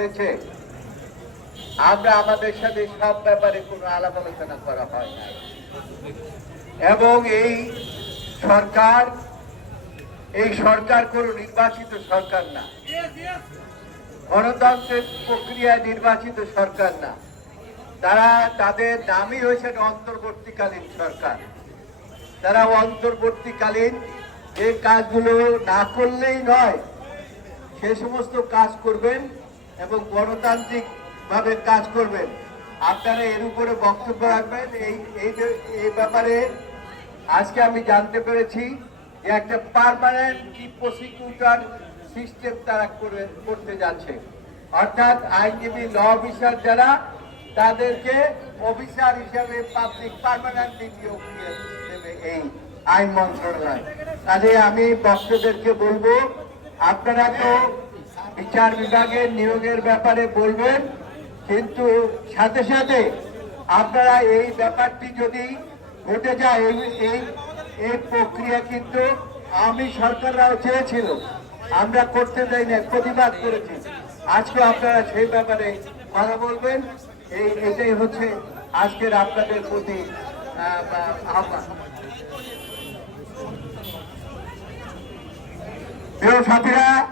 হয়েছে, আমরা আমাদের সাথে সব ব্যাপারে কোনো আলাপ আলোচনা করা হয় না এবং এই সরকার কোনো নির্বাচিত সরকার না, গণতন্ত্রের প্রক্রিয়ায় নির্বাচিত সরকার না। তাদের নামই হয়েছে অন্তর্বর্তীকালীন সরকার। তারা অন্তর্বর্তীকালীন যে কাজগুলো না করলেই নয় সে সমস্ত কাজ করবেন এবং গণতান্ত্রিক ভাবে কাজ করবেন। আপনারা এর উপরে বক্তব্য রাখবেন। এই ব্যাপারে আজকে আমি জানতে পেরেছি যে একটা পার্মানেন্ট প্রসিকিউটর সিস্টেম তারা করতে যাচ্ছে, অর্থাৎ আইনজীবী ল অফিসার যারা তাদেরকে অফিসার হিসাবে পাবলিক পার্মানেন্টলি নিয়োগ দেবে এই আইন মন্ত্রণালয়। কাজে আমি বক্তাদেরকে বলবো, আপনারা তো বিচার বিভাগের নিয়োগের ব্যাপারে বলবেন, কিন্তু সাথে সাথে আপনারা এই ব্যাপারটি যদি ঘটে যায়, এই প্রক্রিয়া কিন্তু আওয়ামী সরকাররাও চেয়েছিল, আমরা করতে দেই না, প্রতিবাদ করেছি। আজকে আপনারা সেই ব্যাপারে কথা বলবেন। এটাই হচ্ছে আজকের আপনাদের প্রতি আহ্বান। প্রিয় সাথীরা,